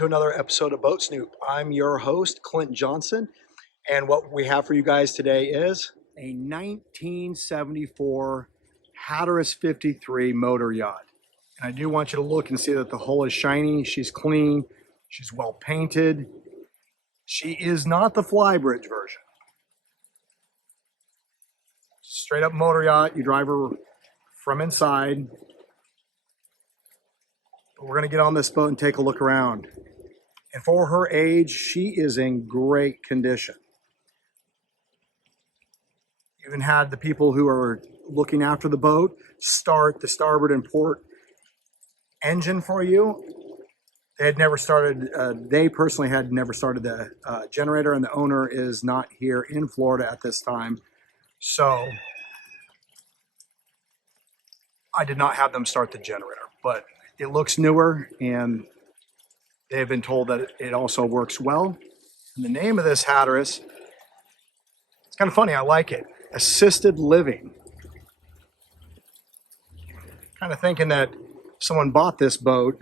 to another episode of Boat Snoop. I'm your host, Clint Johnson, and what we have for you guys today is a 1974 Hatteras 53 motor yacht. And I do want you to look and see that the hull is shiny, she's clean, she's well painted. She is not the flybridge version. Straight up motor yacht, you drive her from inside. We're going to get on this boat and take a look around. And for her age, she is in great condition. Even had the people who are looking after the boat start the starboard and port engine for you. They had never started, they personally had never started the generator, and the owner is not here in Florida at this time. So I did not have them start the generator, but it looks newer, and they have been told that it also works well. And the name of this Hatteras, it's kind of funny, I like it. Assisted living. Kind of thinking that if someone bought this boat,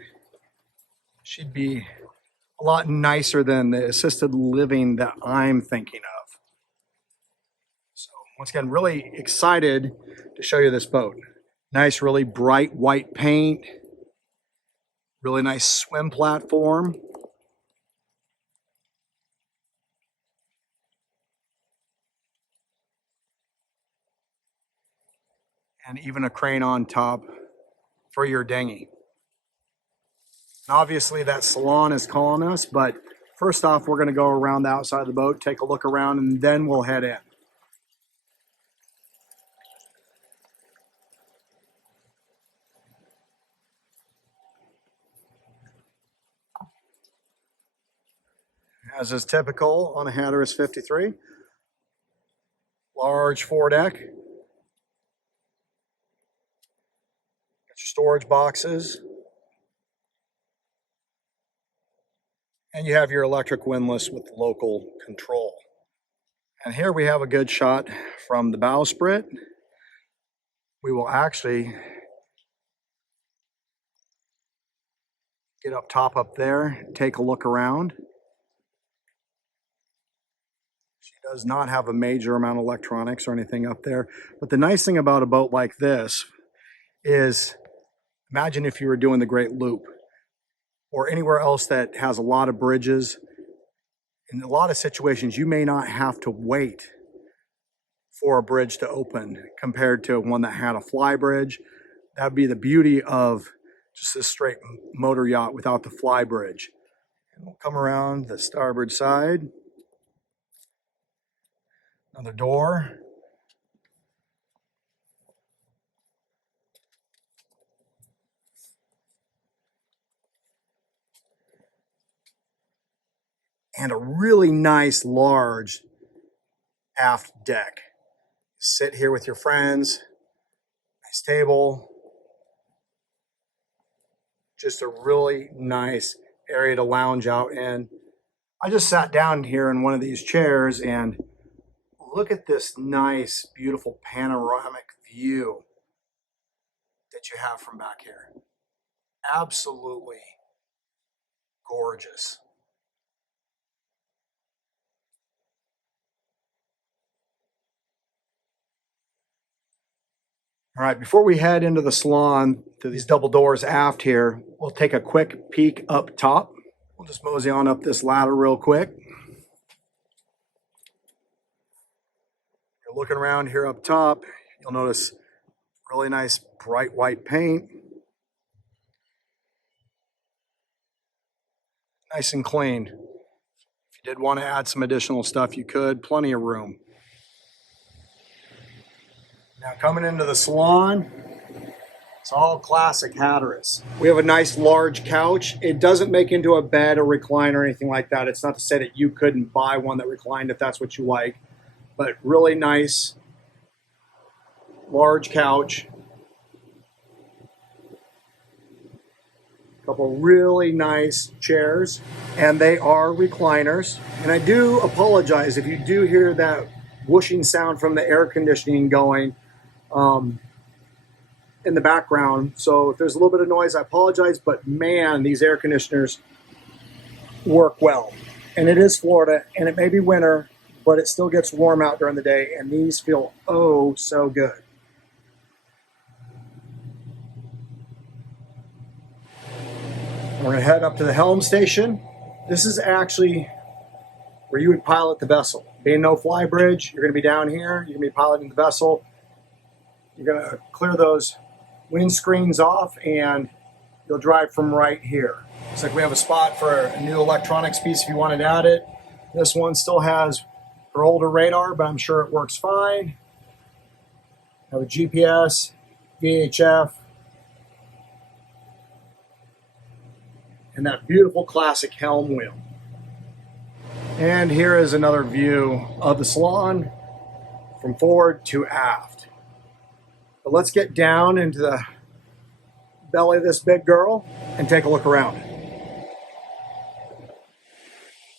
she'd be a lot nicer than the assisted living that I'm thinking of. So once again, really excited to show you this boat. Nice, really bright white paint. Really nice swim platform. And even a crane on top for your dinghy. And obviously that Salon is calling us, but first off, we're going to go around the outside of the boat, take a look around, and then we'll head in. As is typical on a Hatteras 53, large foredeck. Got your storage boxes. And you have your electric windlass with local control. And here we have a good shot from the bowsprit. We will actually get up top up there, take a look around. She does not have a major amount of electronics or anything up there. But the nice thing about a boat like this is, imagine if you were doing the Great Loop or anywhere else that has a lot of bridges. In a lot of situations, you may not have to wait for a bridge to open compared to one that had a fly bridge. That would be the beauty of just a straight motor yacht without the fly bridge. And we'll come around the starboard side. Another door. And a really nice large aft deck. Sit here with your friends. Nice table. Just a really nice area to lounge out in. I just sat down here in one of these chairs and look at this nice, beautiful panoramic view that you have from back here. Absolutely gorgeous. All right, before we head into the salon through these double doors aft here, we'll take a quick peek up top. We'll just mosey on up this ladder real quick. You're looking around here up top, you'll notice really nice bright white paint. Nice and clean. If you did want to add some additional stuff, you could. Plenty of room. Now coming into the salon, it's all classic Hatteras. We have a nice large couch. It doesn't make into a bed or recline or anything like that. It's not to say that you couldn't buy one that reclined if that's what you like, but really nice large couch. A couple really nice chairs, and they are recliners. And I do apologize if you do hear that whooshing sound from the air conditioning going in the background. So if there's a little bit of noise, I apologize, but man, these air conditioners work well. And it is Florida, and it may be winter, but it still gets warm out during the day, and these feel oh so good. We're going to head up to the helm station. This is actually where you would pilot the vessel. Being no fly bridge, you're going to be down here. You're going to be piloting the vessel. You're going to clear those windscreens off, and you'll drive from right here. Looks like we have a spot for a new electronics piece if you wanted to add it. This one still has her older radar, but I'm sure it works fine. Have a GPS, VHF, and that beautiful classic helm wheel. And here is another view of the Salon from forward to aft. But let's get down into the belly of this big girl and take a look around.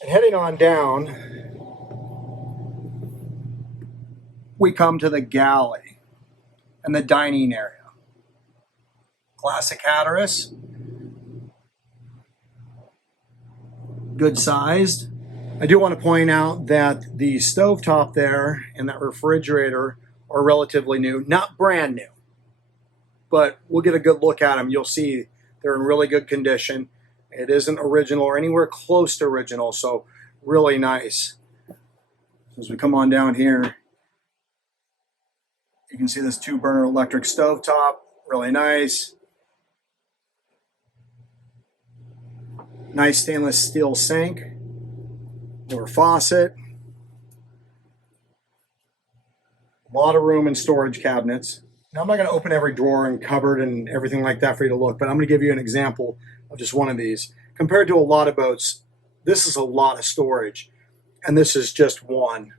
And heading on down, we come to the galley and the dining area. Classic Hatteras, good sized. I do want to point out that the stovetop there and that refrigerator are relatively new, not brand new, but we'll get a good look at them. You'll see they're in really good condition. It isn't original or anywhere close to original, so really nice. As we come on down here, you can see this 2-burner electric stovetop, really nice. Nice stainless steel sink. Door faucet, a lot of room in storage cabinets. Now I'm not going to open every drawer and cupboard and everything like that for you to look, but I'm going to give you an example of just one of these. Compared to a lot of boats, this is a lot of storage, and this is just one.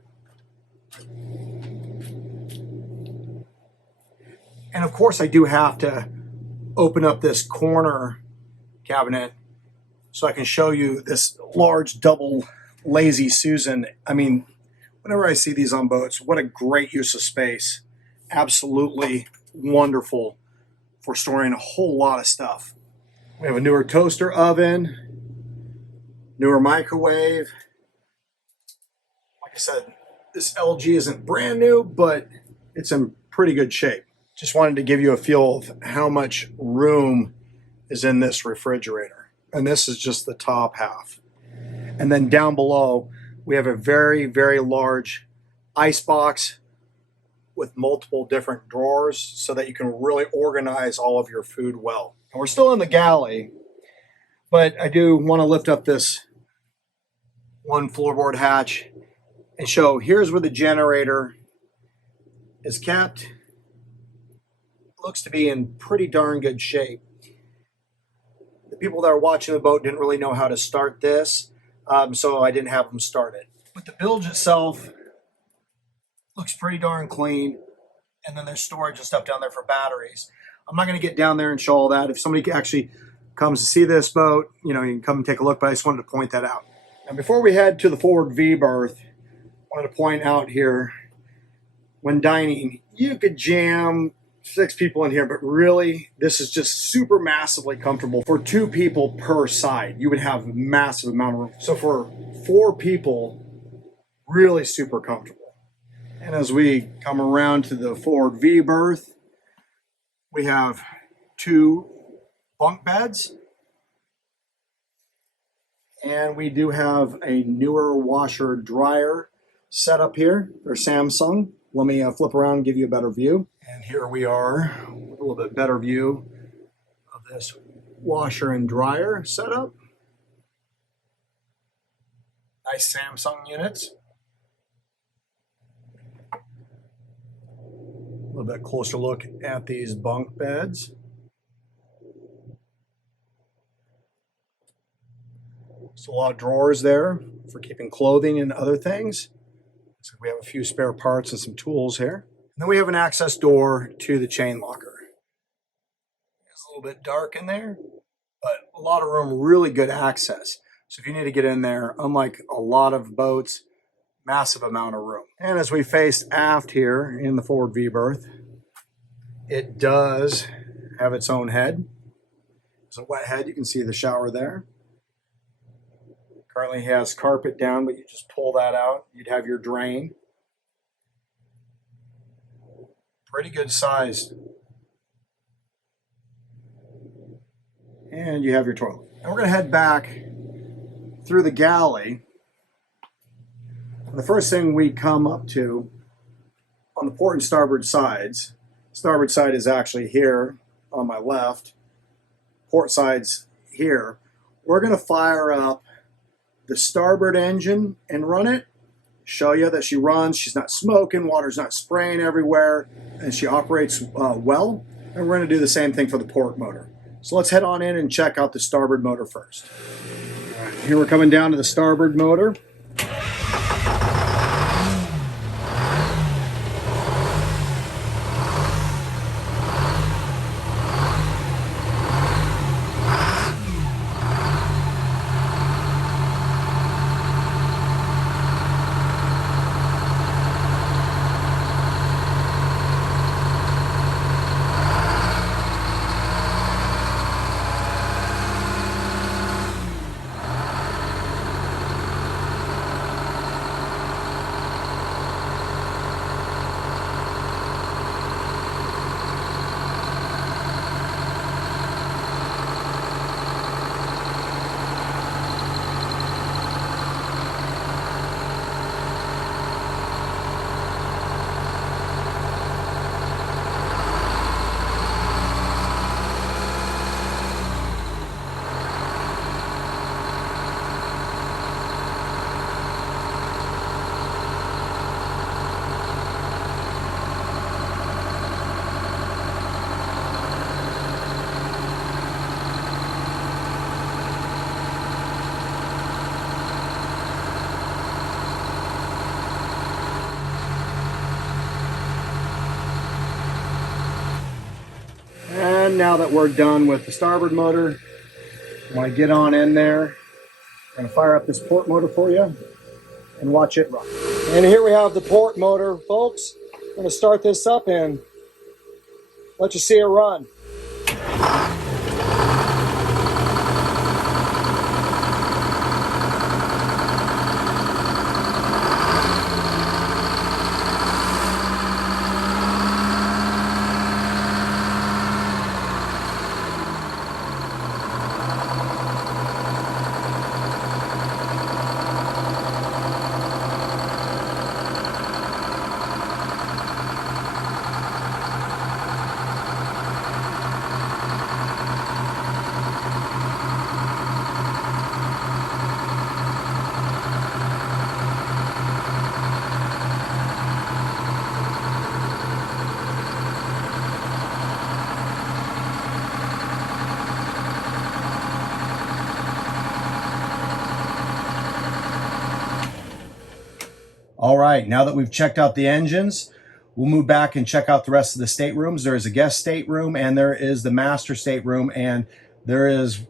And of course I do have to open up this corner cabinet so I can show you this large double Lazy Susan. I mean, whenever I see these on boats, what a great use of space. Absolutely wonderful for storing a whole lot of stuff. We have a newer toaster oven, newer microwave. Like I said, this LG isn't brand new, but it's in pretty good shape. Just wanted to give you a feel of how much room is in this refrigerator. And this is just the top half. And then down below, we have a very, very large ice box with multiple different drawers so that you can really organize all of your food well. And we're still in the galley, but I do want to lift up this one floorboard hatch and show here's where the generator is kept. Looks to be in pretty darn good shape. The people that are watching the boat didn't really know how to start this. So I didn't have them started. But the bilge itself looks pretty darn clean. And then there's storage and stuff down there for batteries. I'm not going to get down there and show all that. If somebody actually comes to see this boat, you can come and take a look. But I just wanted to point that out. Now, before we head to the forward V berth, I wanted to point out here, when dining, you could jam 6 people in here, but really this is just super massively comfortable. For 2 people per side, you would have a massive amount of room. So for 4 people, really super comfortable. And as we come around to the forward V berth, we have 2 bunk beds, and we do have a newer washer dryer set up here. They're Samsung. Let me flip around and give you a better view. And here we are with a little bit better view of this washer and dryer setup. Nice Samsung units. A little bit closer look at these bunk beds. So a lot of drawers there for keeping clothing and other things. So we have a few spare parts and some tools here. And then we have an access door to the chain locker. It's a little bit dark in there, but a lot of room, really good access. So if you need to get in there, unlike a lot of boats, massive amount of room. And as we face aft here in the forward V berth, it does have its own head. It's a wet head. You can see the shower there. Currently has carpet down, but you just pull that out. You'd have your drain. Pretty good sized. And you have your toilet. And we're going to head back through the galley. The first thing we come up to on the port and starboard sides, starboard side is actually here on my left, port side's here. We're going to fire up the starboard engine and run it, show you that she runs, she's not smoking, water's not spraying everywhere, and she operates well. And we're going to do the same thing for the port motor. So let's head on in and check out the starboard motor first. All right, here we're coming down to the starboard motor. And now that we're done with the starboard motor, I want to get on in there. I'm going to fire up this port motor for you and watch it run. And here we have the port motor, folks. I'm going to start this up and let you see it run. All right, now that we've checked out the engines, we'll move back and check out the rest of the staterooms. There is a guest stateroom and there is the master stateroom, and there is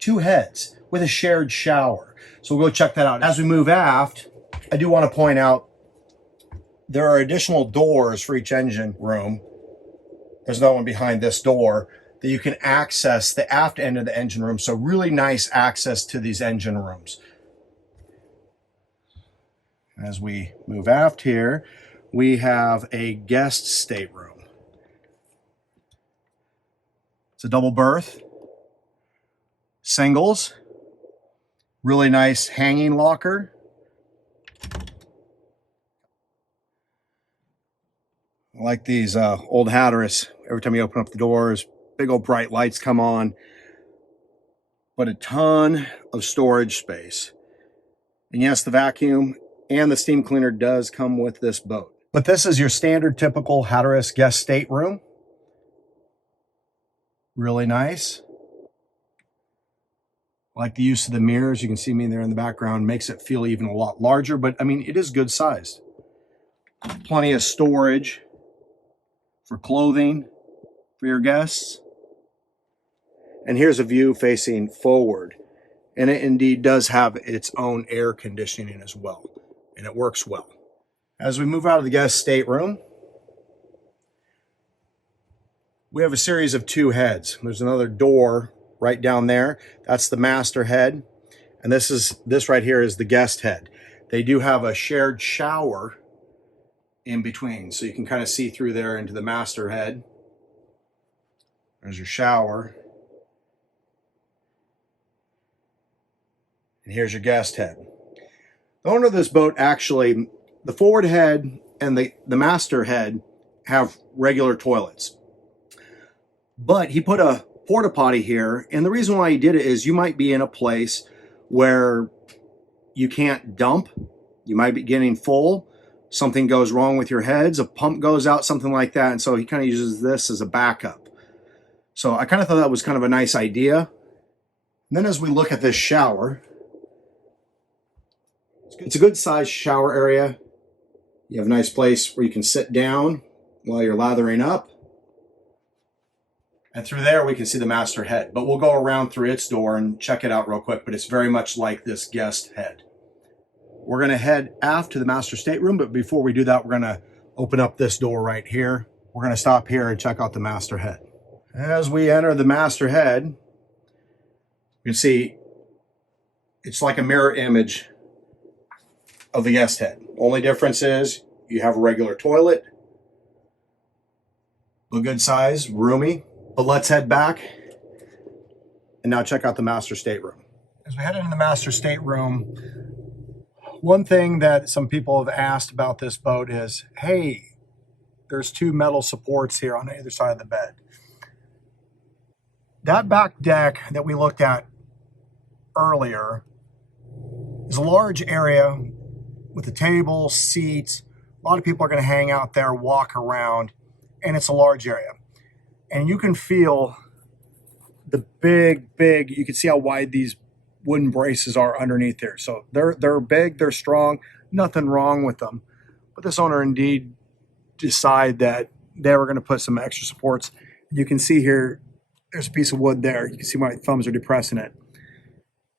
2 heads with a shared shower. So we'll go check that out. As we move aft, I do want to point out there are additional doors for each engine room. There's no one behind this door that you can access the aft end of the engine room. So really nice access to these engine rooms. As we move aft here, we have a guest stateroom. It's a double berth, singles, really nice hanging locker. I like these old Hatteras. Every time you open up the doors, big old bright lights come on, but a ton of storage space. And yes, the vacuum and the steam cleaner does come with this boat. But this is your standard typical Hatteras guest stateroom. Really nice. I like the use of the mirrors. You can see me there in the background. Makes it feel even a lot larger, but I mean, it is good sized. Plenty of storage for clothing for your guests. And here's a view facing forward. And it indeed does have its own air conditioning as well. And it works well. As we move out of the guest stateroom, we have a series of 2 heads. There's another door right down there. That's the master head. And this right here is the guest head. They do have a shared shower in between, so you can kind of see through there into the master head. There's your shower. And here's your guest head. The owner of this boat, actually, the forward head and the master head have regular toilets. But he put a porta potty here, and the reason why he did it is you might be in a place where you can't dump, you might be getting full, something goes wrong with your heads, a pump goes out, something like that, and so he kind of uses this as a backup. So I kind of thought that was kind of a nice idea. And then as we look at this shower, it's a good sized shower area. You have a nice place where you can sit down while you're lathering up. And through there, we can see the master head. But we'll go around through its door and check it out real quick. But it's very much like this guest head. We're going to head aft to the master stateroom. But before we do that, we're going to open up this door right here. We're going to stop here and check out the master head. As we enter the master head, you can see it's like a mirror image of the guest head. Only difference is you have a regular toilet. A good size, roomy. But let's head back and now check out the master stateroom. As we head into the master stateroom, one thing that some people have asked about this boat is, hey, there's two metal supports here on either side of the bed. That back deck that we looked at earlier is a large area with a table, seats. A lot of people are going to hang out there, walk around, and it's a large area. And you can feel the big, you can see how wide these wooden braces are underneath there. So they're big, they're strong, nothing wrong with them. But this owner indeed decided that they were going to put some extra supports. You can see here, there's a piece of wood there. You can see my thumbs are depressing it.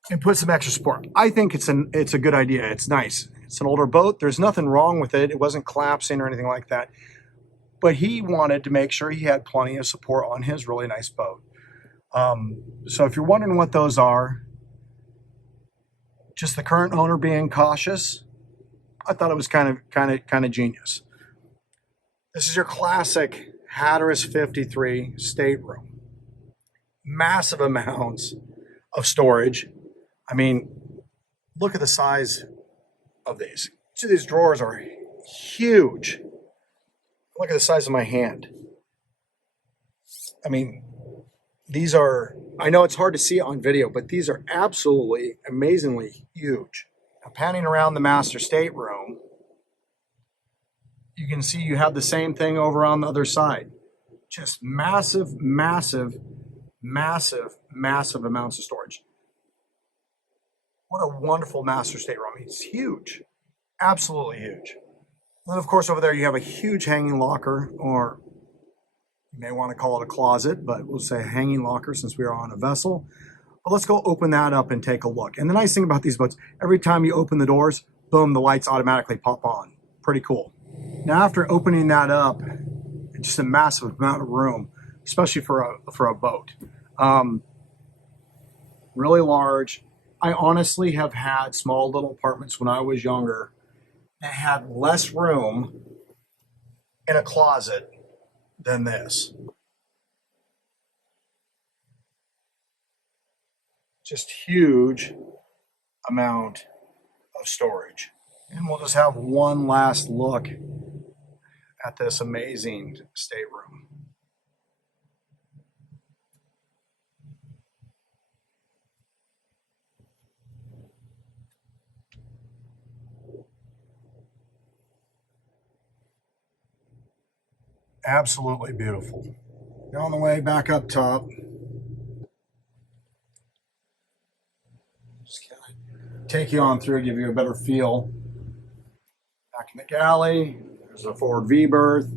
And put some extra support. I think it's a good idea. It's nice. It's an older boat. There's nothing wrong with it. It wasn't collapsing or anything like that. But he wanted to make sure he had plenty of support on his really nice boat. So if you're wondering what those are, just the current owner being cautious, I thought it was kind of genius. This is your classic Hatteras 53 stateroom. Massive amounts of storage. I mean, look at the size of these. Each of these drawers are huge. Look at the size of my hand. I mean, these are, I know it's hard to see on video, but these are absolutely amazingly huge. Now, panning around the master stateroom, you can see you have the same thing over on the other side. Just massive amounts of storage. What a wonderful master stateroom. It's huge, absolutely huge. And then of course over there you have a huge hanging locker, or you may want to call it a closet, but we'll say a hanging locker since we are on a vessel. But let's go open that up and take a look. And the nice thing about these boats, every time you open the doors, boom, the lights automatically pop on. Pretty cool. Now after opening that up, it's just a massive amount of room, especially for a boat. Really large. I honestly have had small little apartments when I was younger that had less room in a closet than this. Just huge amount of storage. And we'll just have one last look at this amazing stateroom. Absolutely beautiful. Now on the way back up top, just kind of take you on through, give you a better feel. Back in the galley, there's a forward V berth.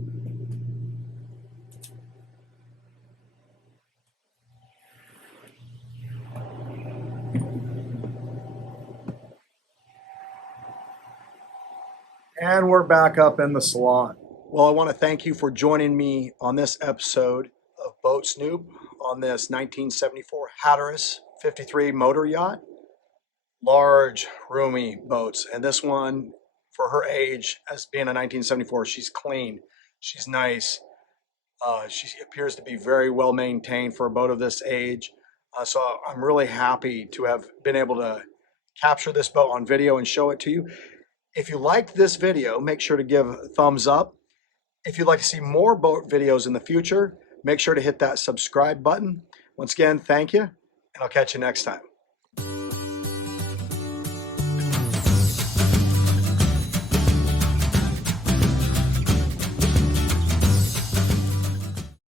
And we're back up in the salon. Well, I want to thank you for joining me on this episode of Boat Snoop on this 1974 Hatteras 53 motor yacht. large, roomy boats. And this one, for her age, as being a 1974, she's clean, she's nice. She appears to be very well maintained for a boat of this age. So I'm really happy to have been able to capture this boat on video and show it to you. If you liked this video, make sure to give a thumbs up. If you'd like to see more boat videos in the future, make sure to hit that subscribe button. Once again, thank you, and I'll catch you next time.